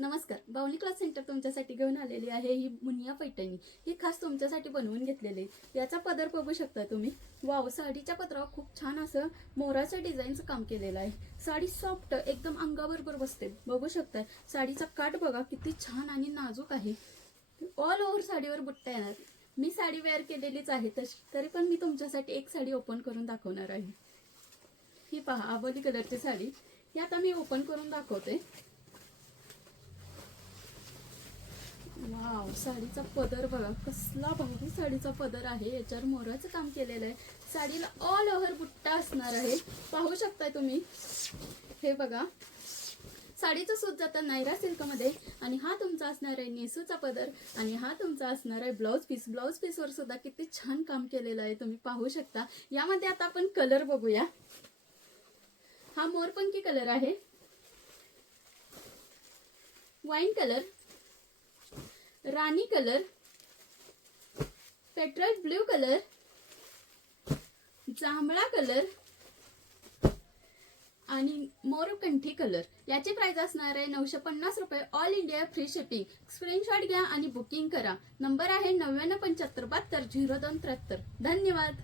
नमस्कार, बाहुली cloth centre तुमच्यासाठी घेऊन आलेली आहे ही मुनिया पैठणी। ही खास तुमच्यासाठी बनवून घेतलेली आहे। याचा पदर बघू शकता तुम्ही। वाव, साडीच्या पदरावर खूप छान असं मोराच्या डिझाईनचं काम केलेलं आहे। साडी सॉफ्ट एकदम अंगाबरोबर बसते, बघू शकता। साडीचा काठ बघा किती छान आणि नाजूक आहे। ऑल ओव्हर साडीवर बुट्ट्या येणार। मी साडी वेअर केलेलीच आहे, तरी पण मी तुमच्यासाठी एक साडी ओपन करून दाखवणार आहे। ही पहा, आबोली कलरची साडी। ही आता मी ओपन करून दाखवते। वाव, साडीचा पदर बघा कसला भारी साडीचा पदर आहे। याच्यावर मोराचं काम केलेलं आहे। साडीला ऑल ओव्हर बुट्टा असणार आहे, पाहू शकताय तुम्ही। हे बघा, साडीचं सूत जातं नायरा सिल्क मध्ये। आणि हा तुमचा असणार आहे नेसूचा पदर आणि हा तुमचा असणार आहे ब्लाउज पीस। ब्लाउज पीस वर सुद्धा किती छान काम केलेलं आहे, तुम्ही पाहू शकता। यामध्ये आता आपण कलर बघूया। हा मोरपंखी कलर आहे, वाईन कलर, रानी कलर, पेट्रोल ब्लू कलर, जांभळा कलर आणि मोरकंठी कलर। याची प्राइस असणार आहे 950 रुपये। All India free shipping. Screenshot घ्या आणि बुकिंग करा। नंबर आहे 9975720273। धन्यवाद।